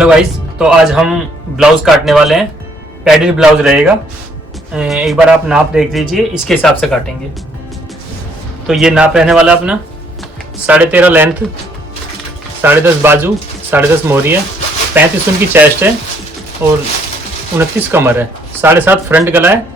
Hello guys, तो आज हम ब्लाउज काटने वाले हैं। पैडेड ब्लाउज रहेगा। एक बार आप नाप देख लीजिए, इसके हिसाब से काटेंगे। तो ये नाप रहने वाला अपना 13.5 लेंथ, 10.5 बाजू, 10.5 मोहरी है, 35 उनकी चेस्ट है और 29 कमर है, 7.5 फ्रंट गला है।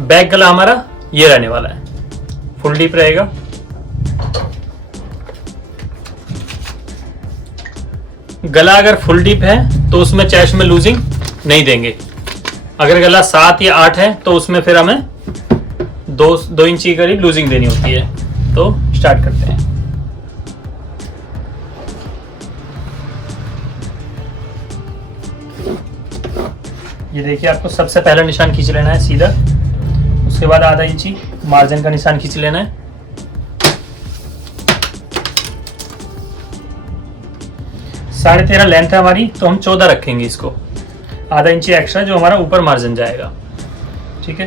बैक गला हमारा ये रहने वाला है, फुल डीप रहेगा। गला अगर फुल डीप है तो उसमें चेस्ट में लूजिंग नहीं देंगे। अगर गला 7 या 8 है तो उसमें फिर हमें 2 इंच के करीब लूजिंग देनी होती है। तो स्टार्ट करते हैं। ये देखिए, आपको सबसे पहला निशान खींच लेना है सीधा। उसके बाद आधा इंची मार्जिन का निशान खींच लेना है। साढ़े 13 लेंथ है हमारी, तो हम 14 रखेंगे इसको। आधा इंची एक्स्ट्रा जो हमारा ऊपर मार्जिन जाएगा, ठीक है।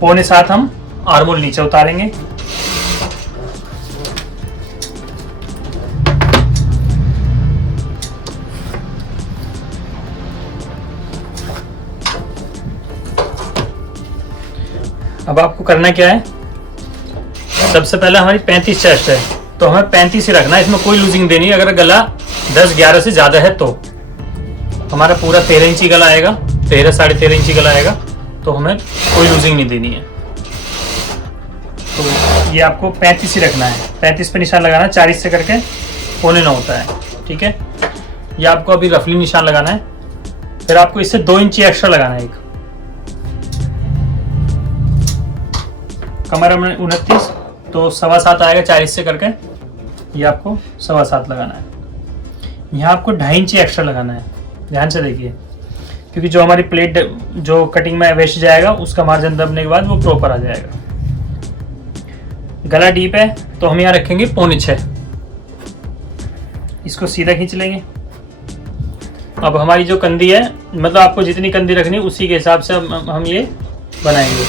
6.25 हम आर्मोल नीचे उतारेंगे। अब आपको करना क्या है, सबसे पहले हमारी 35 चेस्ट है तो हमें 35 ही रखना है, इसमें कोई लूजिंग देनी है। अगर गला 10-11 से ज्यादा है तो हमारा पूरा 13 इंची गला आएगा, 13-13.5 इंची गला आएगा, तो हमें कोई लूजिंग नहीं देनी है। तो ये आपको 35 ही रखना है। 35 पे निशान लगाना है, 40 से करके 8.25 होता है, ठीक है। ये आपको अभी रफली निशान लगाना है। फिर आपको इससे 2 इंची एक्स्ट्रा लगाना है। एक कमर में 29 तो 7.25 आएगा 40 से करके। ये आपको 7.25 लगाना है। यहाँ आपको 2.5 इंची एक्स्ट्रा लगाना है, ध्यान से देखिए, क्योंकि जो हमारी प्लेट जो कटिंग में वेस्ट जाएगा उसका मार्जिन दबने के बाद वो प्रॉपर आ जाएगा। गला डीप है तो हम यहाँ रखेंगे 5.25। इसको सीधा खींच लेंगे। अब हमारी जो कंधी है, मतलब आपको जितनी कंधी रखनी है उसी के हिसाब से हम ये बनाएंगे।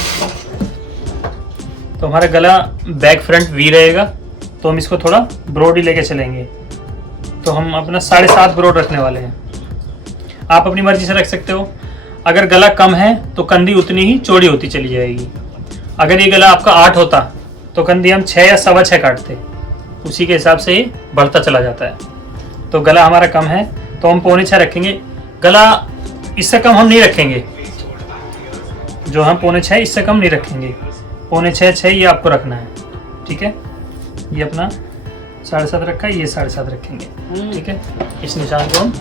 तो हमारा गला बैक फ्रंट वी रहेगा, तो हम इसको थोड़ा ब्रॉड ही लेके चलेंगे। तो हम अपना 7.5 ब्रॉड रखने वाले हैं। आप अपनी मर्जी से रख सकते हो। अगर गला कम है तो कंधी उतनी ही चौड़ी होती चली जाएगी। अगर ये गला आपका 8 होता तो कंधी हम 6 या 6.25 काटते, उसी के हिसाब से ही बढ़ता चला जाता है। तो गला हमारा कम है तो हम 6.25 रखेंगे। गला इससे कम हम नहीं रखेंगे, जो हम 6.25 इससे कम नहीं रखेंगे। 6.25 ये आपको रखना है, ठीक है। ये अपना 7.5 रखा है, ये 7.5 रखेंगे, ठीक है। इस निशान को हम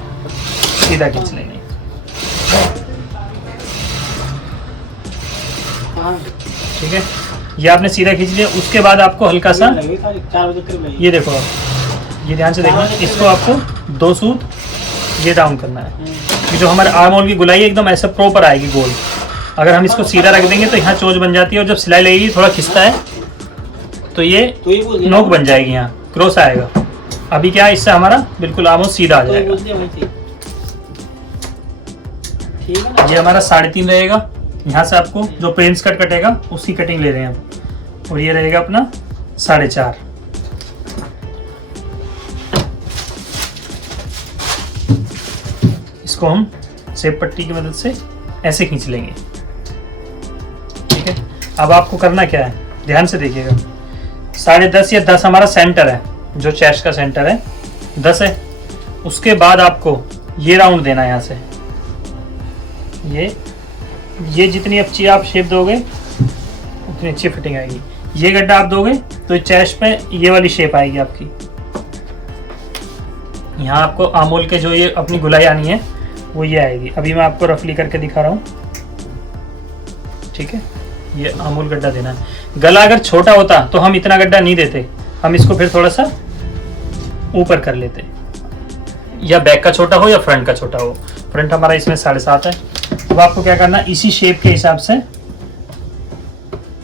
सीधा खींच लेंगे, ठीक है। ये आपने सीधा खींच लिया। उसके बाद आपको हल्का सा, ये देखो आप, ये ध्यान से देखो, इसको आपको 2 सूत ये डाउन करना है। जो हमारे आर्म होल की गुलाई है एकदम ऐसे प्रॉपर आएगी गोल। अगर हम इसको सीधा रख देंगे तो यहाँ चोंच बन जाती है, और जब सिलाई लगेगी थोड़ा खिंचता है तो ये नोक बन जाएगी, यहाँ क्रॉस आएगा। अभी क्या है, इससे हमारा बिल्कुल आर्म होल सीधा आ जाएगा। ये हमारा 3.5 रहेगा। यहाँ से आपको जो प्रिंस कट कटेगा उसकी कटिंग ले रहे हैं हम, और ये रहेगा अपना 4.5। इसको हम सेब पट्टी की मदद से ऐसे खींच लेंगे, ठीक है। अब आपको करना क्या है, ध्यान से देखिएगा। 10.5 या 10 हमारा सेंटर है, जो चेस्ट का सेंटर है 10 है। उसके बाद आपको ये राउंड देना है। यहाँ से ये जितनी अच्छी आप शेप दोगे उतनी अच्छी फिटिंग आएगी। ये गड्ढा आप दोगे तो चेस्ट पे ये वाली शेप आएगी आपकी। यहाँ आपको आमोल के जो ये अपनी गुलाई आनी है वो ये आएगी। अभी मैं आपको रफली करके दिखा रहा हूँ, ठीक है। ये आमूल गड्ढा देना है। गला अगर छोटा होता तो हम इतना गड्ढा नहीं देते, हम इसको फिर थोड़ा सा ऊपर कर लेते, या बैक का छोटा हो या फ्रंट का छोटा हो। फ्रंट हमारा इसमें 7.5 है। अब आपको क्या करना है, इसी शेप के हिसाब से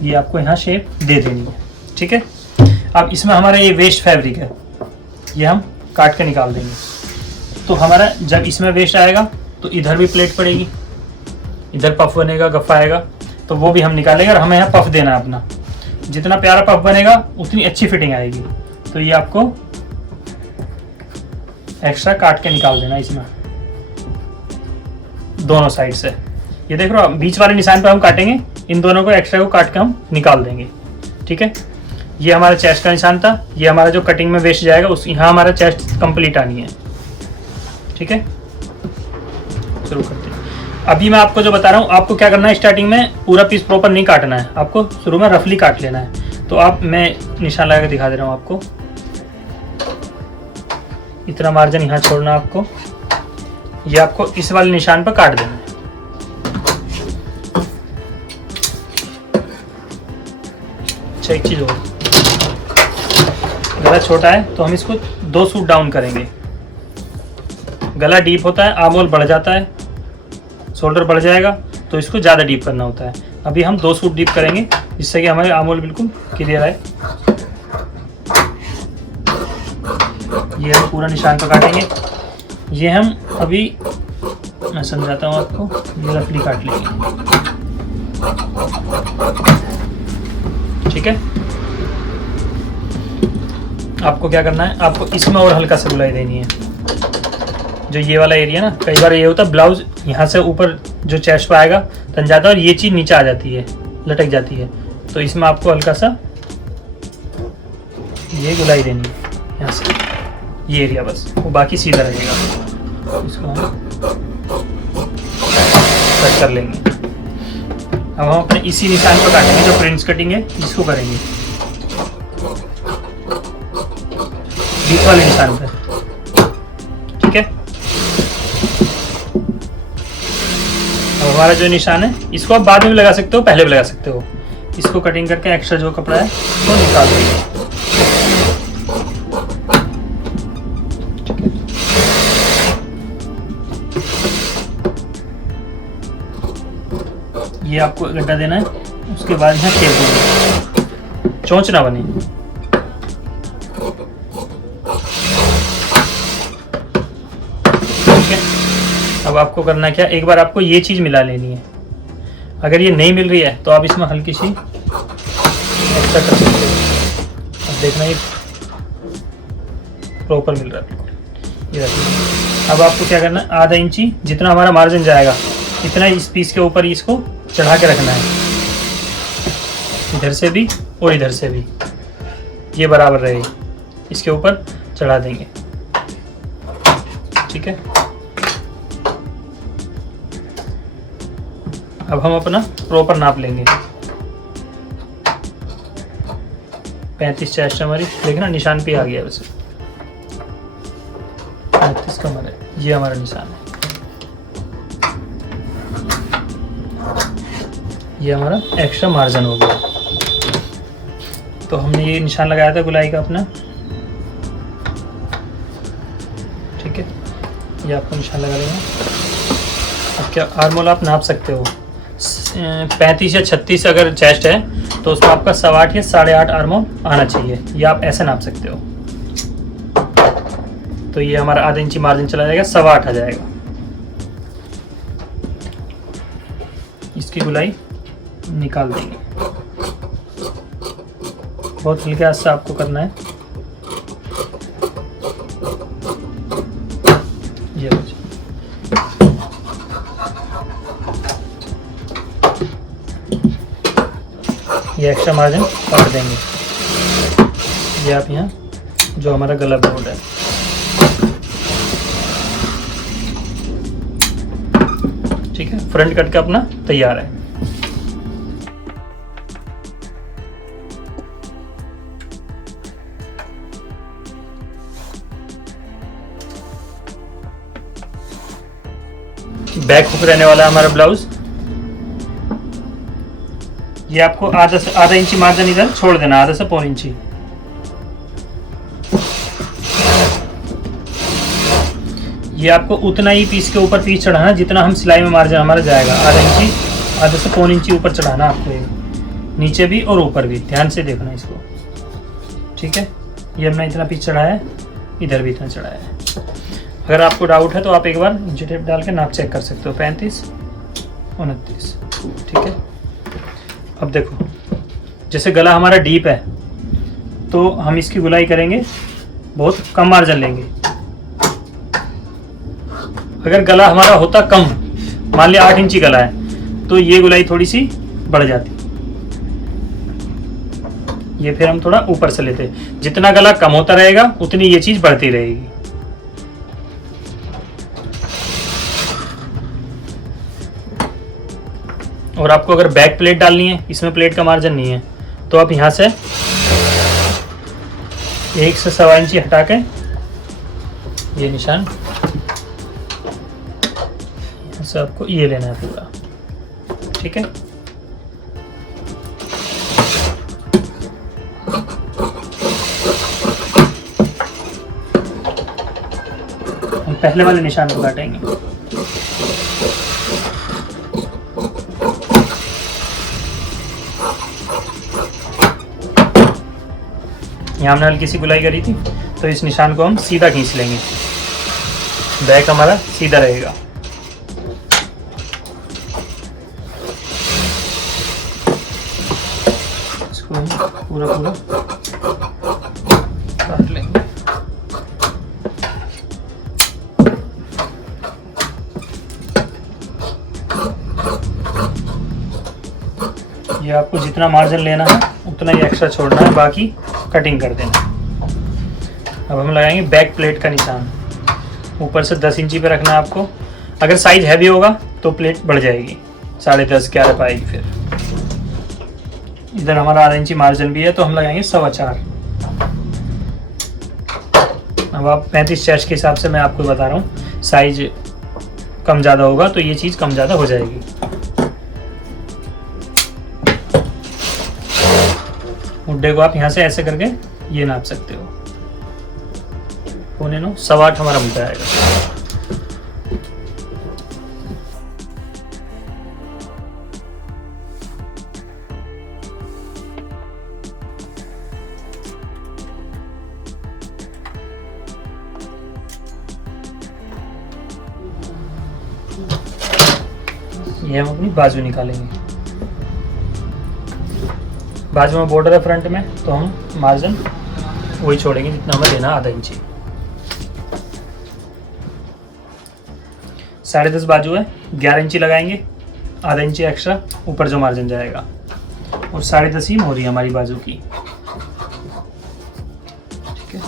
ये आपको यहाँ शेप दे देनी है, ठीक है। अब इसमें हमारा ये वेस्ट फैब्रिक है, ये हम काट के निकाल देंगे। तो हमारा जब इसमें वेस्ट आएगा तो इधर भी प्लेट पड़ेगी, इधर पफ बनेगा, गफ्फा आएगा, तो वो भी हम निकालेंगे। और हमें यहाँ पफ देना है अपना। जितना प्यारा पफ बनेगा उतनी अच्छी फिटिंग आएगी। तो ये आपको एक्स्ट्रा काट के निकाल देना इसमें, दोनों साइड से। ये देख रहे हो, बीच वाले निशान पे हम काटेंगे, इन दोनों को एक्स्ट्रा को काट के हम निकाल देंगे। ठीक है, ये हमारा चेस्ट का निशान था, ये हमारा जो कटिंग में वेस्ट जाएगा उस यहाँ हमारा चेस्ट कंप्लीट आनी है। ठीक है, शुरू करते हैं। अभी मैं आपको जो बता रहा हूँ, आपको क्या करना है, स्टार्टिंग में पूरा पीस प्रॉपर नहीं काटना है, आपको शुरू में रफली काट लेना है। तो आप, मैं निशान लगा के दिखा दे रहा हूँ आपको। इतना मार्जिन यहाँ छोड़ना आपको, ये आपको इस वाले निशान पर काट देना है। अच्छा, एक चीज और, गला छोटा है तो हम इसको 2 सूट डाउन करेंगे। गला डीप होता है, आर्म होल बढ़ जाता है, शोल्डर बढ़ जाएगा, तो इसको ज़्यादा डीप करना होता है। अभी हम 2 सूट डीप करेंगे जिससे कि हमारे आर्म होल बिल्कुल क्लियर आए। ये हम पूरा निशान पर काटेंगे। ये हम अभी, मैं समझाता हूँ आपको, ये रफली काट लेंगे। ठीक है, आपको क्या करना है, आपको इसमें और हल्का सा गुलाई देनी है। जो ये वाला एरिया ना, कई बार ये होता है ब्लाउज यहाँ से ऊपर जो चेस्ट पे आएगा तन जाता है और ये चीज़ नीचे आ जाती है, लटक जाती है। तो इसमें आपको हल्का सा ये गुलाई देनी है यहाँ से, ये एरिया बस, वो बाकी सीधा रहेगा। इसको हम कट कर लेंगे। अब हम अपने इसी निशान पर काटेंगे, जो प्रिंट्स कटिंग है इसको करेंगे बीच वाले निशान पर। ठीक है, अब हमारा जो निशान है इसको आप बाद में भी लगा सकते हो, पहले भी लगा सकते हो। इसको कटिंग करके एक्स्ट्रा जो कपड़ा है वो निकाल देंगे। ये आपको गड्ढा देना है, उसके बाद यहाँ शेप देंगे, चोंच ना बने। ठीक है, अब आपको करना क्या, एक बार आपको ये चीज़ मिला लेनी है। अगर ये नहीं मिल रही है तो आप इसमें हल्की सी एक्स्ट्रा कर सकते हो। अब देखना ये प्रॉपर मिल रहा है, ये रखिए। अब आपको क्या करना है, आधा इंची जितना हमारा मार्जिन जाएगा इतना इस पीस के ऊपर इसको चढ़ा के रखना है, इधर से भी और इधर से भी, ये बराबर रहे, इसके ऊपर चढ़ा देंगे। ठीक है, अब हम अपना प्रॉपर नाप लेंगे। 35 चेस्ट हमारी, देखना निशान पे आ गया वैसे 35 कमर है, ये हमारा निशान है। ये हमारा एक्स्ट्रा मार्जिन हो गया। तो हमने ये निशान लगाया था गुलाई का अपना। ठीक है, ये आपको निशान लगा लेना। अब क्या, आर्म होल आप नाप सकते हो, 35 या 36 अगर चेस्ट है तो उसमें आपका 8.25 या 8.5 आर्म होल आना चाहिए, ये आप ऐसे नाप सकते हो। तो ये हमारा आधा इंची मार्जिन चला जाएगा, 8.25 आ जाएगा। इसकी गुलाई निकाल देंगे, बहुत हल्के हाथ से आपको करना है। ये एक्स्ट्रा मार्जिन काट देंगे। ये आप यहाँ जो हमारा गला बोर्ड है, ठीक है, फ्रंट कट का अपना तैयार है। बैक हुक रहने वाला है हमारा ब्लाउज। ये आपको आधा इंची मार्जिन इधर छोड़ देना, आधा से 1.25 इंची। ये आपको उतना ही पीस के ऊपर पीस चढ़ाना जितना हम सिलाई में मार्जिन हमारा जाएगा, आधा इंची, आधा से 1.25 इंची ऊपर चढ़ाना आपको, ये नीचे भी और ऊपर भी, ध्यान से देखना इसको। ठीक है, ये हमने इतना पीस चढ़ाया है, इधर भी इतना चढ़ाया है। अगर आपको डाउट है तो आप एक बार इंची टेप डाल के नाप चेक कर सकते हो, 35, 29। ठीक है, अब देखो, जैसे गला हमारा डीप है तो हम इसकी गुलाई करेंगे, बहुत कम मार्जिन लेंगे। अगर गला हमारा होता कम मान लिया 8 इंची गला है तो ये गोलाई थोड़ी सी बढ़ जाती, ये फिर हम थोड़ा ऊपर से लेते, जितना गला कम होता रहेगा उतनी ये चीज बढ़ती रहेगी। और आपको अगर बैक प्लेट डालनी है, इसमें प्लेट का मार्जिन नहीं है, तो आप यहाँ से 1 से 1.25 इंची हटा के ये निशान से आपको ये लेना है पूरा, ठीक है। हम पहले वाले निशान को काटेंगे। यहाँ हमने हल्की सी गुलाई करी थी तो इस निशान को हम सीधा खींच लेंगे, बैक हमारा सीधा रहेगा। इसको पूरा पूरा काट लेंगे। ये आपको जितना मार्जिन लेना है उतना ही एक्स्ट्रा छोड़ना है, बाकी कटिंग कर देना। अब हम लगाएंगे बैक प्लेट का निशान, ऊपर से 10 इंची पे रखना है आपको। अगर साइज हैवी होगा तो प्लेट बढ़ जाएगी, 10.5 11 पाएगी। फिर इधर हमारा आधा इंची मार्जिन भी है तो हम लगाएंगे 4.25। अब आप 35 चेस्ट के हिसाब से मैं आपको बता रहा हूँ, साइज कम ज़्यादा होगा तो ये चीज़ कम ज़्यादा हो जाएगी। मुड्डे को आप यहाँ से ऐसे करके ये नाप सकते हो, 9.25 8.25 हमारा मुद्दा आएगा। ये हम अपनी बाजू निकालेंगे। बाजू में बॉर्डर है फ्रंट में तो हम मार्जिन वही छोड़ेंगे जितना हमें देना, आधा इंची। 10.5 बाजू है, 11 इंची लगाएंगे, आधा इंची एक्स्ट्रा ऊपर जो मार्जिन जाएगा, और 10.5 ही मोहरी हमारी बाजू की, ठीक है।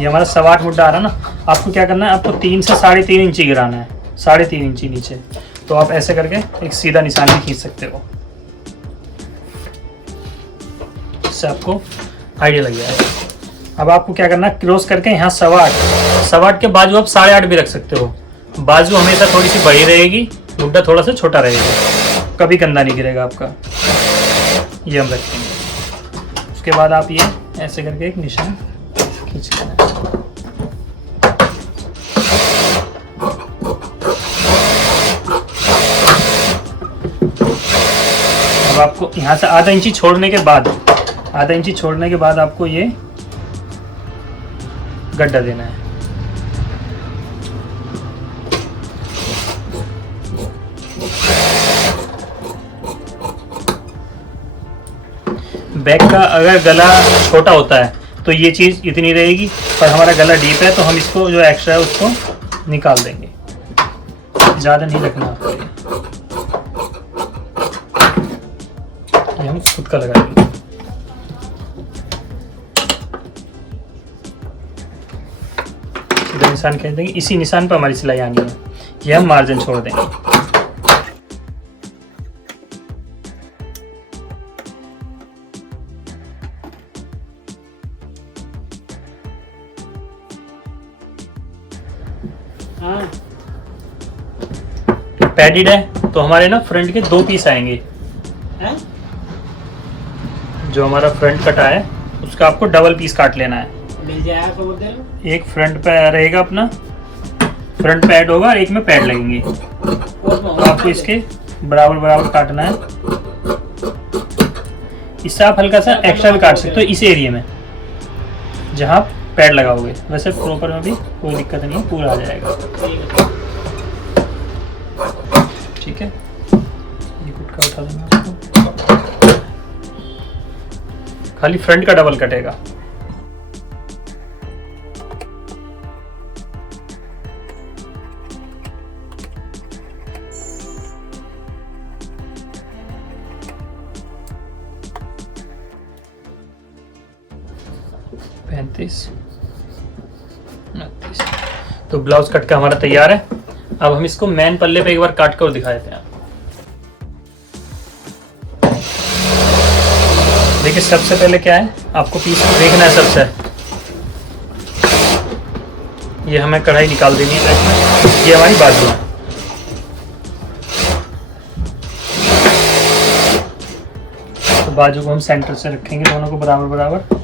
ये हमारा 8.25 मुड्डा आ रहा ना, आपको क्या करना है, आपको 3 से 3.5 इंची गिराना है, 3.5 इंची नीचे। तो आप ऐसे करके एक सीधा निशान भी खींच सकते हो, इससे आपको आइडिया लग जाएगा। अब आपको क्या करना है, क्रॉस करके यहाँ 8.25 के बाजू आप 8.5 भी रख सकते हो। बाजू हमेशा थोड़ी सी बड़ी रहेगी, मुड्डा थोड़ा सा छोटा रहेगा, कभी कंधा नहीं गिरेगा आपका। ये हम रखेंगे। उसके बाद आप ये ऐसे करके एक निशान खींच लेना है। अब आपको यहाँ से आधा इंची छोड़ने के बाद आपको ये गड्ढा देना है। बैक का अगर गला छोटा होता है तो ये चीज़ इतनी रहेगी, पर हमारा गला डीप है तो हम इसको जो एक्स्ट्रा है उसको निकाल देंगे, ज़्यादा नहीं रखना आपको। ये हम खुद का लगाएंगे। सीधा निशान खींच देंगे, इसी निशान पर हमारी सिलाई आनी है। ये हम मार्जिन छोड़ देंगे। पैडिड है तो हमारे ना फ्रंट के 2 पीस आएंगे। जो हमारा फ्रंट कटा है उसका आपको डबल पीस काट लेना है। मिल जाएगा, एक फ्रंट पे रहेगा अपना, फ्रंट पैड होगा और एक में पैड लगेंगे, तो आपको इसके बराबर बराबर काटना है। इससे आप हल्का सा एक्स्ट्रा भी काट सकते हो इस एरिया में जहाँ पैड लगाओगे। वैसे प्रॉपर में भी कोई दिक्कत नहीं, पूरा आ जाएगा, ठीक है। ये गुटका उठा देना उसको। खाली फ्रंट का डबल कटेगा। 29, 29। तो ब्लाउज कट का हमारा तैयार है। अब हम इसको मेन पल्ले पे एक बार काट कर दिखा देते हैं। देखिए सबसे पहले क्या है, आपको पीस को देखना है। सबसे ये हमें कढ़ाई निकाल देनी है इसमें। ये हमारी बाजू है। तो बाजू को हम सेंटर से रखेंगे, दोनों को बराबर बराबर।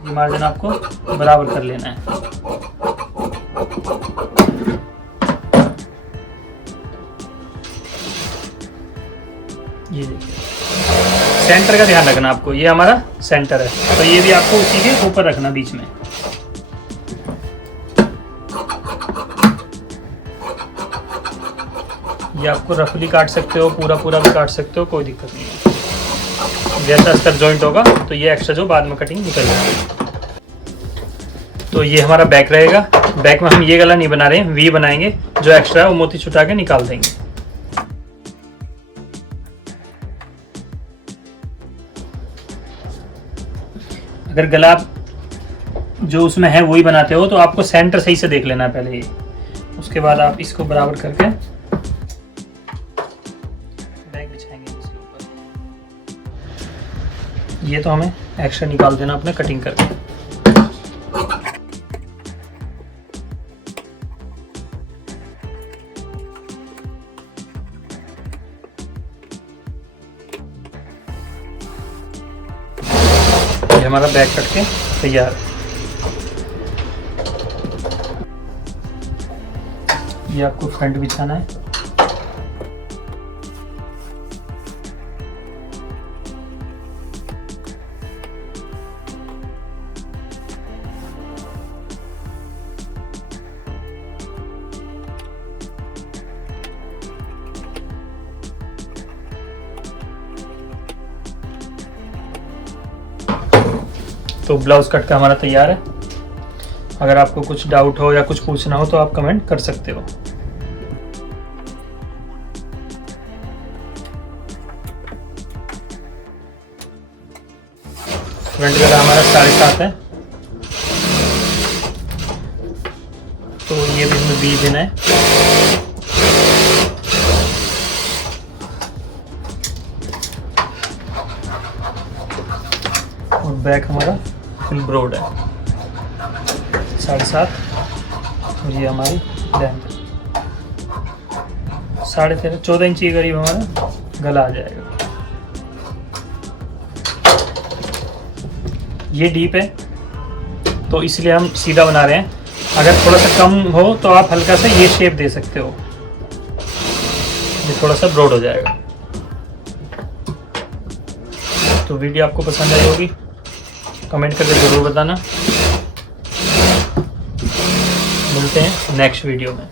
ये मार्जिन आपको बराबर कर लेना है। ये देखिए सेंटर का ध्यान रखना आपको, ये हमारा सेंटर है, तो ये भी आपको उसी के ऊपर रखना बीच में। ये आपको रफली काट सकते हो, पूरा पूरा भी काट सकते हो, कोई दिक्कत नहीं है। जैसा अस्तर जॉइंट होगा तो ये एक्स्ट्रा जो बाद में कटिंग निकल जाएगी। तो ये हमारा बैक रहेगा। बैक में हम ये गला नहीं बना रहे हैं, वी बनाएंगे। जो एक्स्ट्रा है वो मोती छुटा के निकाल देंगे। अगर गला जो उसमें है वही बनाते हो तो आपको सेंटर सही से देख लेना है पहले ये, उसके बाद आप इसको बराबर करके बैक बिछाएंगे इसके ऊपर। ये तो हमें एक्स्ट्रा निकाल देना अपने कटिंग करके। ये हमारा बैक कट के तैयार है। ये आपको फ्रंट बिछाना है। तो ब्लाउज कट का हमारा तैयार है। अगर आपको कुछ डाउट हो या कुछ पूछना हो तो आप कमेंट कर सकते हो। फ्रंट गला हमारा 7.5 है, तो ये भी इसमें 20 देना है। और बैक हमारा फुल ब्रॉड है 7.5। और ये हमारी लेंथ 13.5, 14 इंच के करीब हमारा गला आ जाएगा। ये डीप है तो इसलिए हम सीधा बना रहे हैं। अगर थोड़ा सा कम हो तो आप हल्का सा ये शेप दे सकते हो, ये थोड़ा सा ब्रॉड हो जाएगा। तो वीडियो आपको पसंद आई होगी, कमेंट करके ज़रूर बताना। मिलते हैं नेक्स्ट वीडियो में।